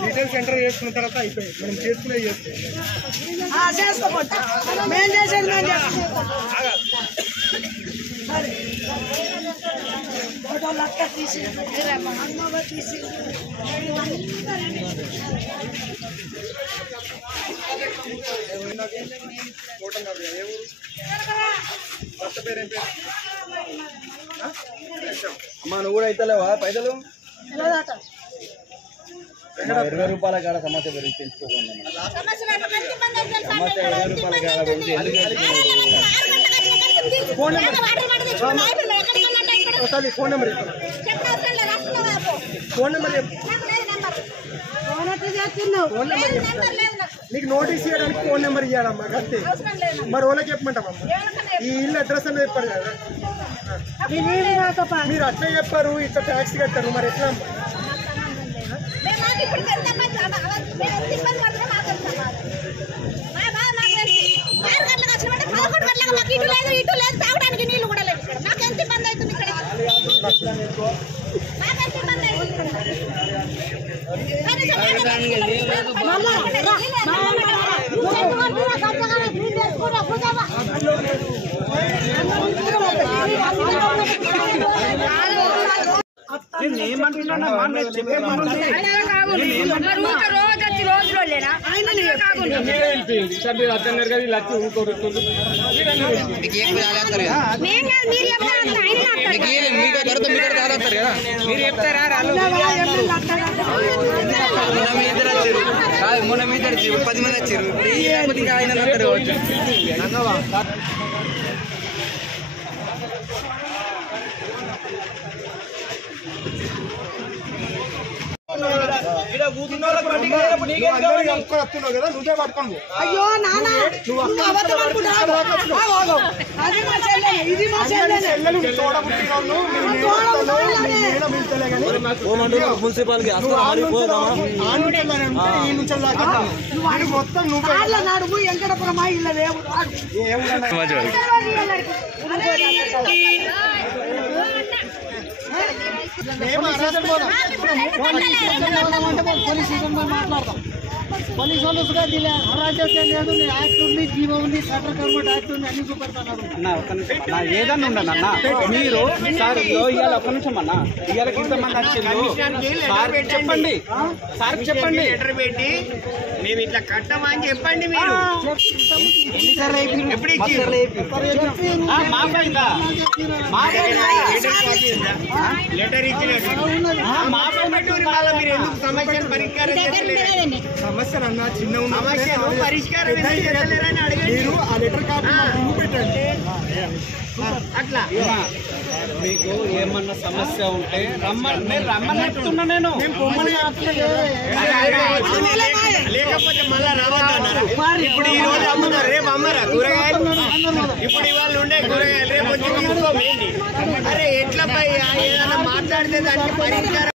Details enter చేసుకున్న తర్వాత అయిపోయి మనం చేసుకునే చేసుకోబోతా మేము చేసేది మేము చేసుకుంటాం. లక్క తీసి తీసి అమ్మా నువ్వు కూడా అవుతలేవా పైసలు 20 రూపాయల కాడ సమస్య గురించి తెలుసుకోకుండా సమస్య 20 రూపాయల కాడ గురించి ఫోన్ నెంబర్ నీకు నోటీస్ ఇవ్వడానికి ఫోన్ నెంబర్ ఇవ్వాలమ్మా అంతే. మరి వాళ్ళకి చెప్పమంటామమ్మా ఈ ఇల్లు అడ్రస్ అనేది చెప్పారు కదా మీరు అట్లే చెప్పారు ఇట్లా ట్యాక్స్ కట్టారు మరి ఎట్లా అమ్మా మొన్న మీద 10 మంది వచ్చారు ఆయన అయ్యో నాన్న మున్సిపాలిటీ మొత్తం నడుపు వెంకటపురమా ఇళ్ళ మాట్లాడతాం పోలీసు వాళ్ళు కూడా అరాజకం లేదు యాక్ట్ ఉంది జీవో ఉంది సెంట్రల్ గవర్నమెంట్ యాక్ట్ ఉంది అన్ని చూపెడతారు అన్న ఏదన్నా ఉండదు అన్న మీరు సార్ ఇవాళ ఒక్క నిమిషం అన్న ఇవాళ ఇంతమంది వచ్చిండ్రు సార్ చెప్పండి సార్ చెప్పండి లెటర్ పెట్టి మేము ఇట్లా కట్టమా అని చెప్పండి మీరు ఎప్పుడు లెటర్ ఇచ్చినట్టు మీరు ఎందుకు సమస్యను పరిష్కారం సమస్యను అన్న చిన్న సమస్యను పరిష్కారం మీరు ఆ లెటర్ కాపీ పెట్టండి అట్లా మీకు ఏమన్నా సమస్య ఉంటే రమ్మన్నట్టున్నా నేను లేకపోతే మళ్ళా రావద్దన్నారు ఇప్పుడు ఈ రోజు అమ్ముతారు రేపు అమ్మరా కూరగాయలు ఇప్పుడు ఇవాళ ఉండే కూరగాయలు రేపు వచ్చి తీసుకోమేంటి అరే ఎట్లా ఏదైనా మాట్లాడితే దానికి పరిష్కారం